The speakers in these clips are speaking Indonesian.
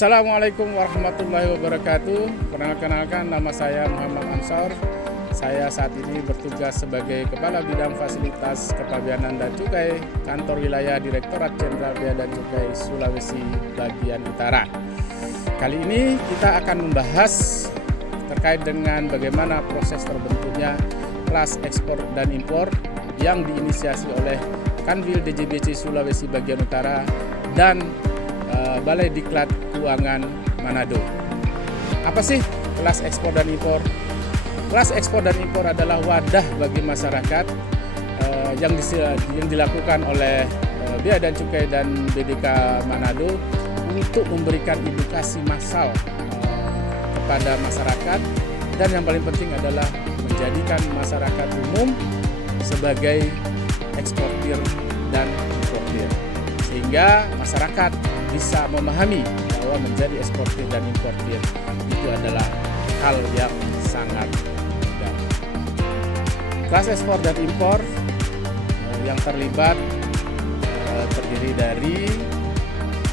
Assalamualaikum warahmatullahi wabarakatuh. Perkenalkan, nama saya Muhammad Ansor. Saya saat ini bertugas sebagai Kepala Bidang Fasilitas Kepabeanan dan Cukai Kantor Wilayah Direktorat Jenderal Bea dan Cukai Sulawesi Bagian Utara. Kali ini kita akan membahas terkait dengan bagaimana proses terbentuknya kelas ekspor dan impor yang diinisiasi oleh Kanwil DJBC Sulawesi Bagian Utara dan Balai Diklat Keuangan Manado. Apa sih kelas ekspor dan impor? Kelas ekspor dan impor adalah wadah bagi masyarakat yang dilakukan oleh Bea dan Cukai dan BDK Manado untuk memberikan edukasi massal kepada masyarakat, dan yang paling penting adalah menjadikan masyarakat umum sebagai eksportir dan importir, sehingga masyarakat bisa memahami bahwa menjadi eksportir dan importir itu adalah hal yang sangat mudah. Kelas ekspor dan impor yang terlibat terdiri dari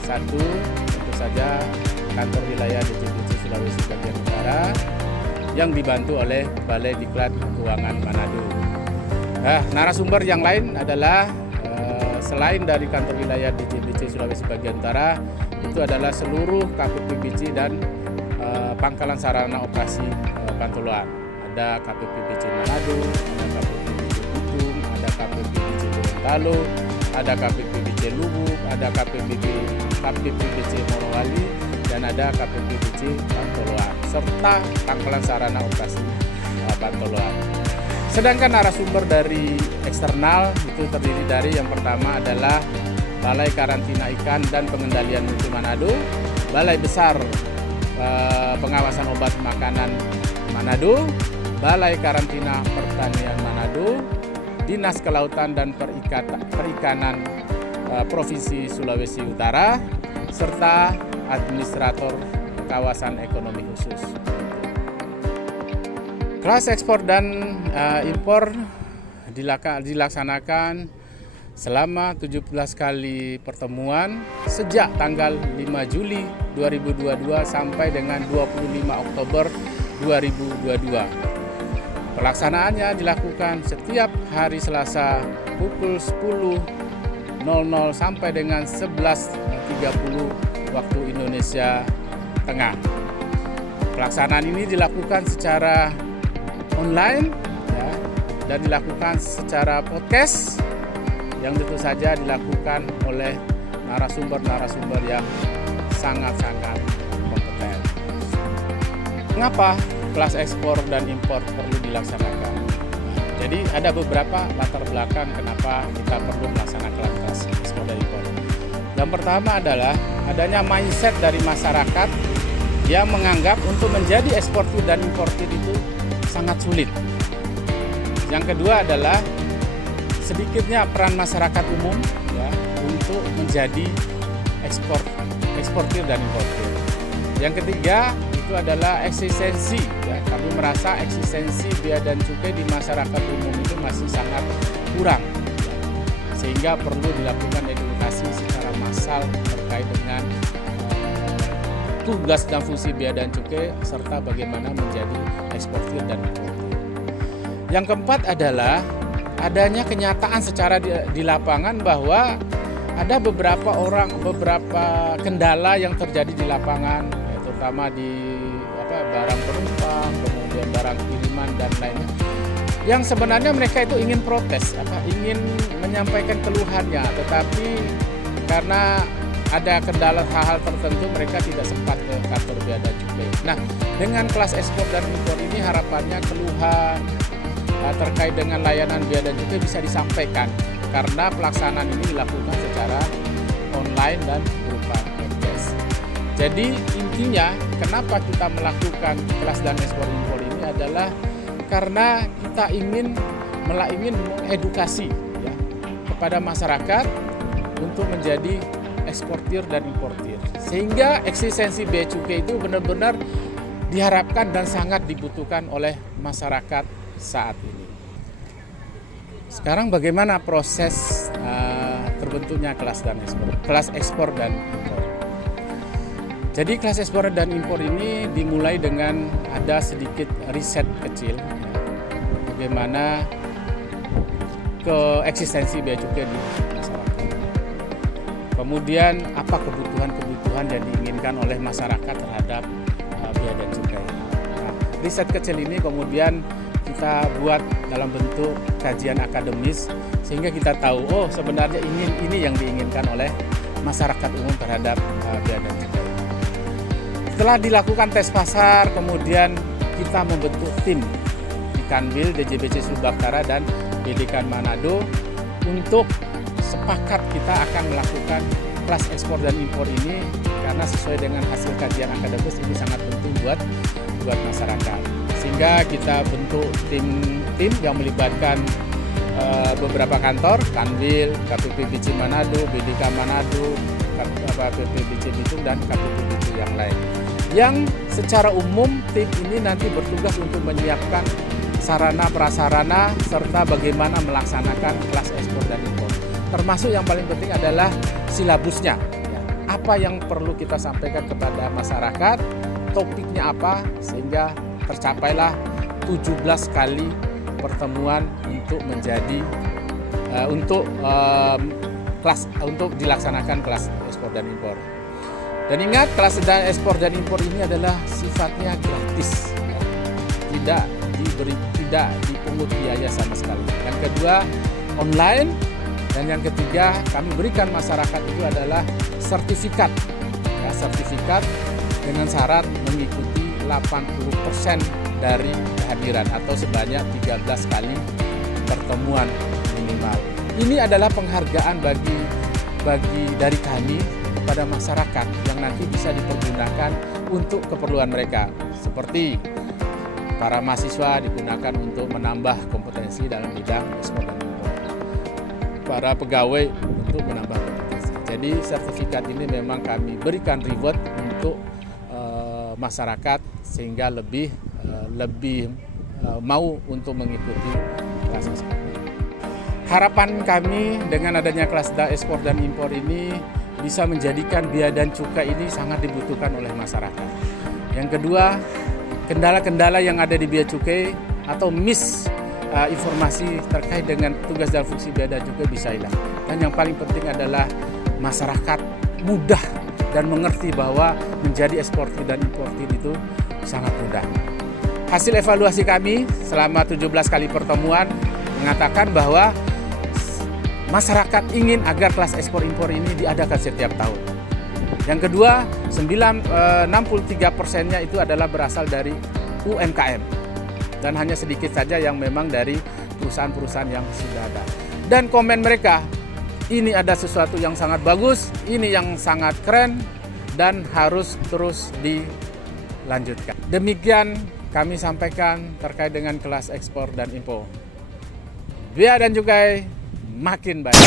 satu, tentu saja kantor wilayah DJBC Sulawesi Bagian Utara yang dibantu oleh Balai Diklat Keuangan Manado. Narasumber yang lain adalah selain dari kantor wilayah DJBC Sulawesi Bagian Utara, itu adalah seluruh KPPBC dan pangkalan sarana operasi Pantoloan. Ada KPPBC Manado, ada KPPBC Bitung, ada KPPBC Gorontalo, ada KPPBC Lubuk, ada KPPBC Morowali, dan ada KPPBC Pantoloan, serta pangkalan sarana operasi Pantoloan. Sedangkan narasumber dari eksternal itu terdiri dari yang pertama adalah Balai Karantina Ikan dan Pengendalian Mutu Manado, Balai Besar Pengawasan Obat Makanan Manado, Balai Karantina Pertanian Manado, Dinas Kelautan dan Perikanan Provinsi Sulawesi Utara, serta Administrator Kawasan Ekonomi Khusus. Kelas ekspor dan impor dilaksanakan selama 17 kali pertemuan sejak tanggal 5 Juli 2022 sampai dengan 25 Oktober 2022. Pelaksanaannya dilakukan setiap hari Selasa pukul 10.00 sampai dengan 11.30 waktu Indonesia Tengah. Pelaksanaan ini dilakukan secara online ya, dan dilakukan secara podcast yang tentu saja dilakukan oleh narasumber-narasumber yang sangat-sangat kompeten. Mengapa kelas ekspor dan impor perlu dilaksanakan? Jadi ada beberapa latar belakang kenapa kita perlu melaksanakan kelas ekspor dan impor. Yang pertama adalah adanya mindset dari masyarakat yang menganggap untuk menjadi eksportir dan importir itu sangat sulit. Yang kedua adalah sedikitnya peran masyarakat umum ya, untuk menjadi eksportir dan importir. Yang ketiga itu adalah eksistensi. Ya, kami merasa eksistensi bea dan cukai di masyarakat umum itu masih sangat kurang, ya, sehingga perlu dilakukan edukasi secara massal terkait dengan tugas dan fungsi bea dan cukai serta bagaimana menjadi eksportir dan importir. Yang keempat adalah adanya kenyataan secara di lapangan bahwa ada beberapa kendala yang terjadi di lapangan, ya, terutama di barang penumpang, kemudian barang kiriman dan lainnya. Yang sebenarnya mereka itu ingin protes, ingin menyampaikan keluhannya, tetapi karena ada kendala hal-hal tertentu mereka tidak sempat ke kantor bea dan cukai. Nah, dengan kelas ekspor dan impor ini harapannya keluhan terkait dengan layanan bea dan cukai bisa disampaikan karena pelaksanaan ini dilakukan secara online dan berupa podcast. Jadi intinya kenapa kita melakukan kelas dan ekspor impor ini adalah karena kita ingin mengedukasi ya, kepada masyarakat untuk menjadi eksportir dan importir, sehingga eksistensi bea cukai itu benar-benar diharapkan dan sangat dibutuhkan oleh masyarakat saat ini. Sekarang bagaimana proses terbentuknya kelas ekspor dan impor? Jadi kelas ekspor dan impor ini dimulai dengan ada sedikit riset kecil, bagaimana eksistensi bea cukai di masyarakat. Kemudian apa kebutuhan-kebutuhan yang diinginkan oleh masyarakat terhadap bea dan cukai. Nah, riset kecil ini kemudian kita buat dalam bentuk kajian akademis sehingga kita tahu sebenarnya ini yang diinginkan oleh masyarakat umum terhadap bea dan cukai. Setelah dilakukan tes pasar, kemudian kita membentuk tim di Kanwil, DJBC Sulbaktara dan BDK Manado untuk sepakat kita akan melakukan kelas ekspor dan impor ini karena sesuai dengan hasil kajian akademis ini sangat penting buat masyarakat. Sehingga kita bentuk tim yang melibatkan beberapa kantor, Kanwil, KPPBC Manado, BDK Manado, KPPBC Bitung dan KPPBC yang lain. Yang secara umum tim ini nanti bertugas untuk menyiapkan sarana prasarana serta bagaimana melaksanakan kelas ekspor dan impor. Termasuk yang paling penting adalah silabusnya. Apa yang perlu kita sampaikan kepada masyarakat, topiknya apa, sehingga tercapailah 17 kali pertemuan untuk menjadi untuk dilaksanakan kelas ekspor dan impor. Dan ingat, kelas ekspor dan impor ini adalah sifatnya gratis, tidak dipungut biaya sama sekali. Yang kedua, online. Dan yang ketiga, kami berikan masyarakat itu adalah sertifikat. Sertifikat dengan syarat mengikuti 80% dari kehadiran atau sebanyak 13 kali pertemuan minimal. Ini adalah penghargaan bagi dari kami kepada masyarakat yang nanti bisa dipergunakan untuk keperluan mereka. Seperti para mahasiswa digunakan untuk menambah kompetensi dalam bidang ekspor dan impor. Para pegawai untuk menambah kompetensi. Jadi sertifikat ini memang kami berikan reward untuk masyarakat sehingga lebih mau untuk mengikuti kelas ekspor. Harapan kami dengan adanya kelas ekspor dan impor ini bisa menjadikan bea dan cukai ini sangat dibutuhkan oleh masyarakat. Yang kedua, kendala-kendala yang ada di bea cukai atau informasi terkait dengan tugas dan fungsi bea dan cukai bisa hilang. Dan yang paling penting adalah masyarakat mudah dan mengerti bahwa menjadi eksportir dan importir itu sangat mudah. Hasil evaluasi kami selama 17 kali pertemuan mengatakan bahwa masyarakat ingin agar kelas ekspor impor ini diadakan setiap tahun. Yang kedua, 63%-nya itu adalah berasal dari UMKM. Dan hanya sedikit saja yang memang dari perusahaan-perusahaan yang sudah ada. Dan komen mereka, ini ada sesuatu yang sangat bagus, ini yang sangat keren, dan harus terus dilanjutkan. Demikian kami sampaikan terkait dengan kelas ekspor dan impor. Bea dan cukai makin baik.